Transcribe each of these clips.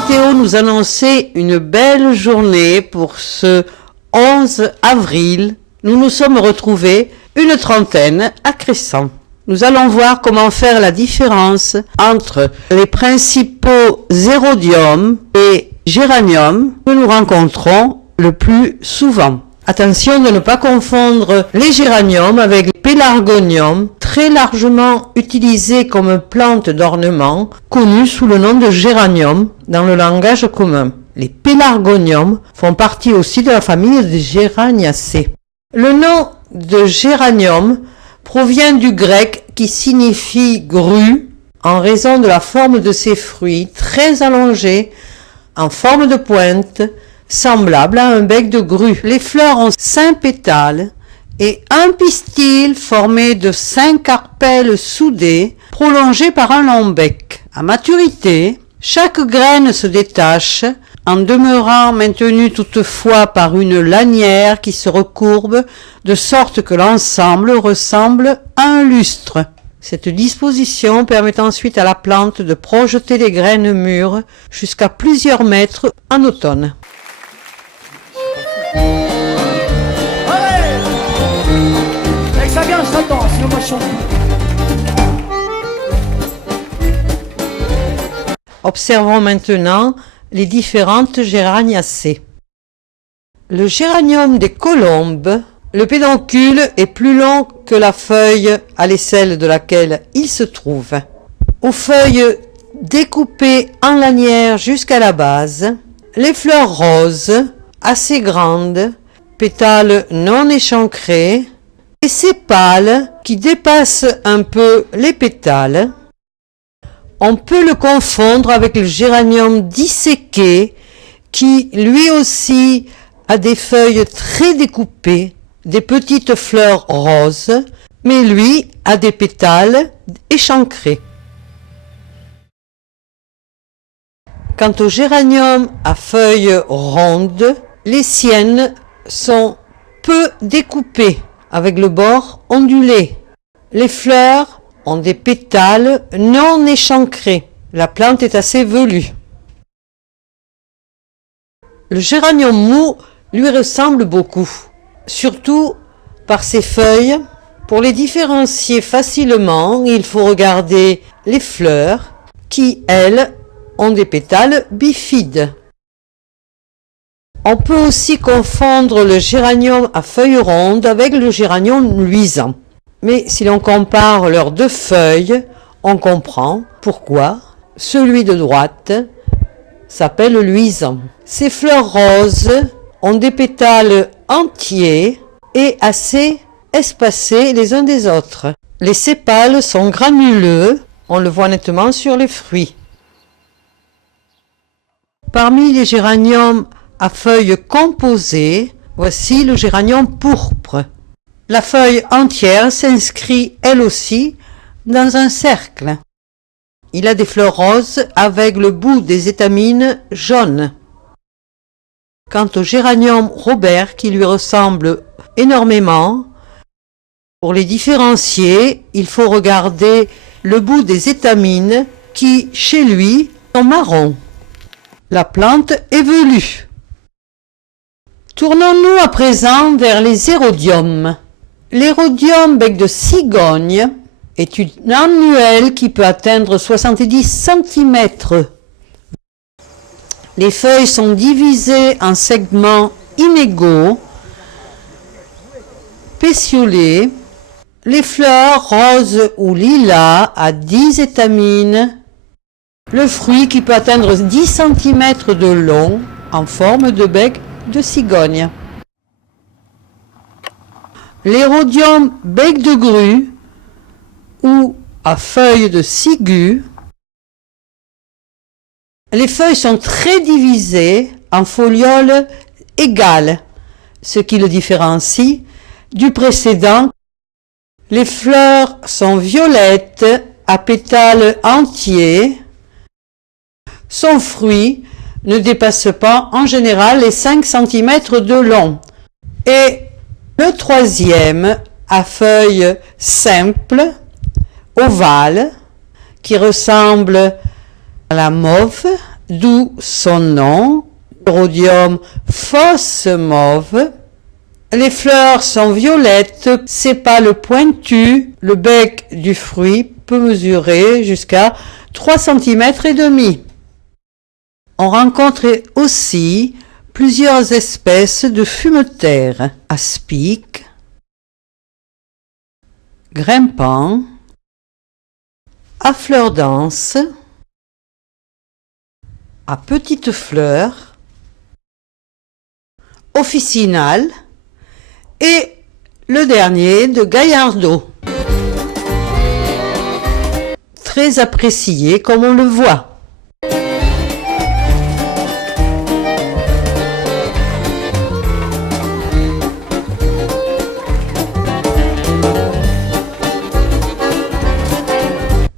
météo nous annonçait une belle journée pour ce 11 avril. Nous nous sommes retrouvés, une trentaine, à Cresson. Nous allons voir comment faire la différence entre les principaux érodiums et géraniums que nous rencontrons le plus souvent. Attention de ne pas confondre les géraniums avec les pélargoniums, très largement utilisés comme plante d'ornement, connue sous le nom de géranium dans le langage commun. Les pélargoniums font partie aussi de la famille des Géraniacées. Le nom de géranium provient du grec qui signifie grue en raison de la forme de ses fruits très allongés, en forme de pointe, semblable à un bec de grue. Les fleurs ont 5 pétales et un pistil formé de 5 carpelles soudées, prolongées par un long bec. À maturité, chaque graine se détache, en demeurant maintenue toutefois par une lanière qui se recourbe, de sorte que l'ensemble ressemble à un lustre. Cette disposition permet ensuite à la plante de projeter les graines mûres jusqu'à plusieurs mètres en automne. Ça vient, je t'attends, sinon moi je chante. Observons maintenant les différentes géraniacées. Le géranium des colombes, le pédoncule est plus long que la feuille à l'aisselle de laquelle il se trouve. Aux feuilles découpées en lanières jusqu'à la base, les fleurs roses, assez grandes, pétales non échancrés, et sépales qui dépassent un peu les pétales. On peut le confondre avec le géranium disséqué qui lui aussi a des feuilles très découpées, des petites fleurs roses, mais lui a des pétales échancrés. Quant au géranium à feuilles rondes, les siennes sont peu découpées, avec le bord ondulé. Les fleurs ont des pétales non échancrés. La plante est assez velue. Le géranium mou lui ressemble beaucoup, surtout par ses feuilles. Pour les différencier facilement, il faut regarder les fleurs qui, elles, ont des pétales bifides. On peut aussi confondre le géranium à feuilles rondes avec le géranium luisant. Mais si l'on compare leurs deux feuilles, on comprend pourquoi celui de droite s'appelle luisant. Ces fleurs roses ont des pétales entiers et assez espacés les uns des autres. Les sépales sont granuleux, on le voit nettement sur les fruits. Parmi les géraniums à feuilles composées, voici le géranium pourpre. La feuille entière s'inscrit elle aussi dans un cercle. Il a des fleurs roses avec le bout des étamines jaunes. Quant au géranium Robert qui lui ressemble énormément, pour les différencier, il faut regarder le bout des étamines qui, chez lui, sont marrons. La plante est velue. Tournons-nous à présent vers les érodiums. L'érodium bec de cigogne est une annuelle qui peut atteindre 70 cm. Les feuilles sont divisées en segments inégaux, pétiolés. Les fleurs roses ou lilas à 10 étamines. Le fruit qui peut atteindre 10 cm de long en forme de bec de cigogne. L'érodium bec de grue ou à feuilles de ciguë. Les feuilles sont très divisées en folioles égales, ce qui le différencie du précédent. Les fleurs sont violettes à pétales entiers. Son fruit ne dépasse pas en général les 5 cm de long. Et le troisième à feuilles simples, ovales, qui ressemble à la mauve, d'où son nom, rhodium fausse mauve. Les fleurs sont violettes, sépales pointus, le bec du fruit peut mesurer jusqu'à 3,5 cm. On rencontre aussi plusieurs espèces de fumeterres, aspic, grimpant, à fleurs denses, à petites fleurs, officinales et le dernier de Gallardo. Très apprécié comme on le voit.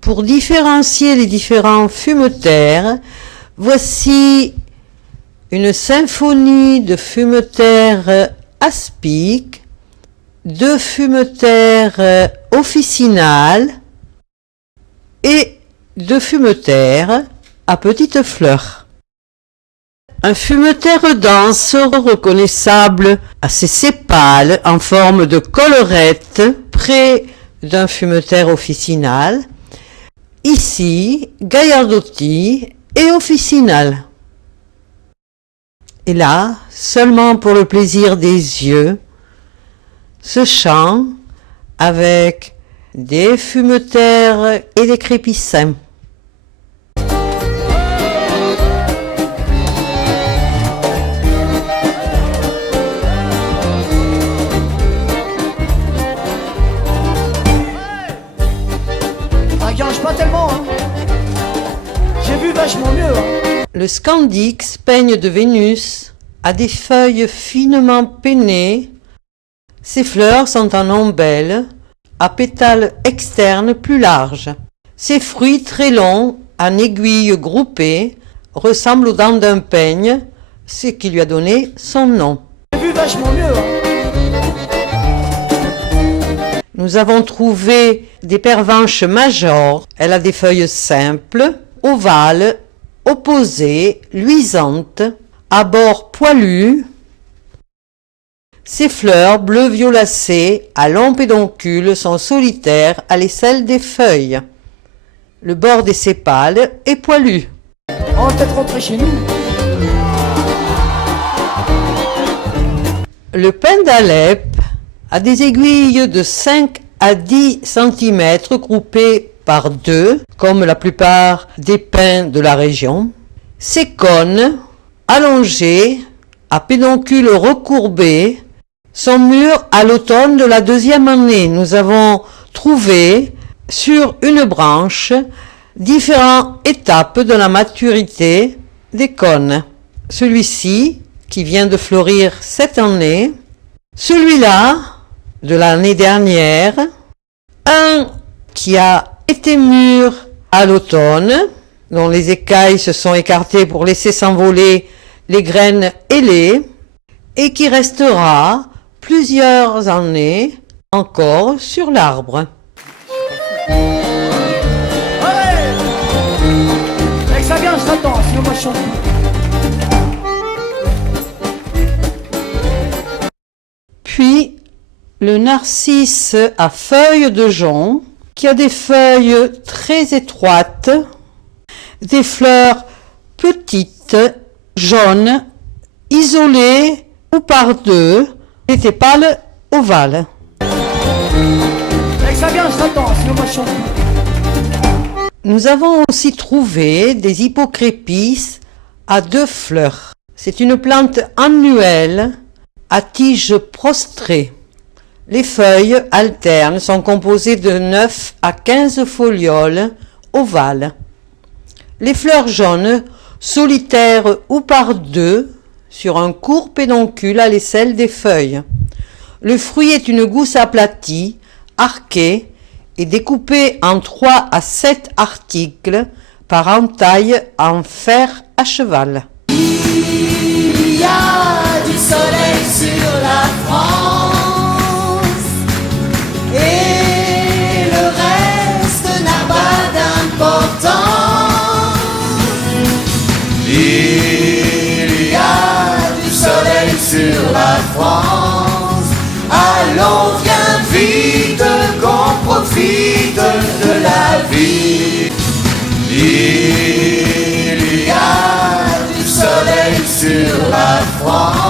Pour différencier les différents fumeterres, voici une symphonie de fumeterres aspic, de fumeterres officinales et de fumeterres à petites fleurs. Un fumeterre dense reconnaissable à ses sépales en forme de collerette près d'un fumeterre officinal. Ici, Gaillardotti et officinal. Et là, seulement pour le plaisir des yeux, ce chant avec des fumeterres et des crépissins. Ça gage pas tellement, hein. J'ai vu vachement mieux, hein. Le Scandix, peigne de Vénus, a des feuilles finement pennées. Ses fleurs sont en ombelle, à pétales externes plus larges. Ses fruits très longs, en aiguilles groupées, ressemblent aux dents d'un peigne, ce qui lui a donné son nom. J'ai vu vachement mieux, hein. Nous avons trouvé des pervenches majors. Elle a des feuilles simples, ovales, opposées, luisantes, à bord poilu. Ses fleurs bleu violacé à long pédoncule sont solitaires à l'aisselle des feuilles. Le bord des sépales est poilu. On va peut-être rentrer chez nous. Le pin d'Alep a des aiguilles de 5 à 10 cm groupées par deux, comme la plupart des pins de la région. Ces cônes, allongés, à pédoncule recourbé, sont mûrs à l'automne de la deuxième année. Nous avons trouvé sur une branche différentes étapes de la maturité des cônes. Celui-ci, qui vient de fleurir cette année, celui-là, de l'année dernière, un qui a été mûr à l'automne, dont les écailles se sont écartées pour laisser s'envoler les graines ailées, et qui restera plusieurs années encore sur l'arbre. Allez! Dès que ça vient, je t'attends, sinon moi je chante plus. Puis, le narcisse à feuilles de jonc, qui a des feuilles très étroites, des fleurs petites, jaunes, isolées ou par deux, des tépales ovales. Dès que ça vient, je t'attends, sinon moi je chante plus. Nous avons aussi trouvé des hippocrépis à deux fleurs. C'est une plante annuelle à tige prostrée. Les feuilles alternes sont composées de 9 à 15 folioles ovales. Les fleurs jaunes, solitaires ou par deux, sur un court pédoncule à l'aisselle des feuilles. Le fruit est une gousse aplatie, arquée et découpée en 3 à 7 articles par entaille en fer à cheval. Il y a du soleil sur la France et le reste n'a pas d'importance. France. Allons, viens vite, qu'on profite de la vie. Il y a du soleil sur la France.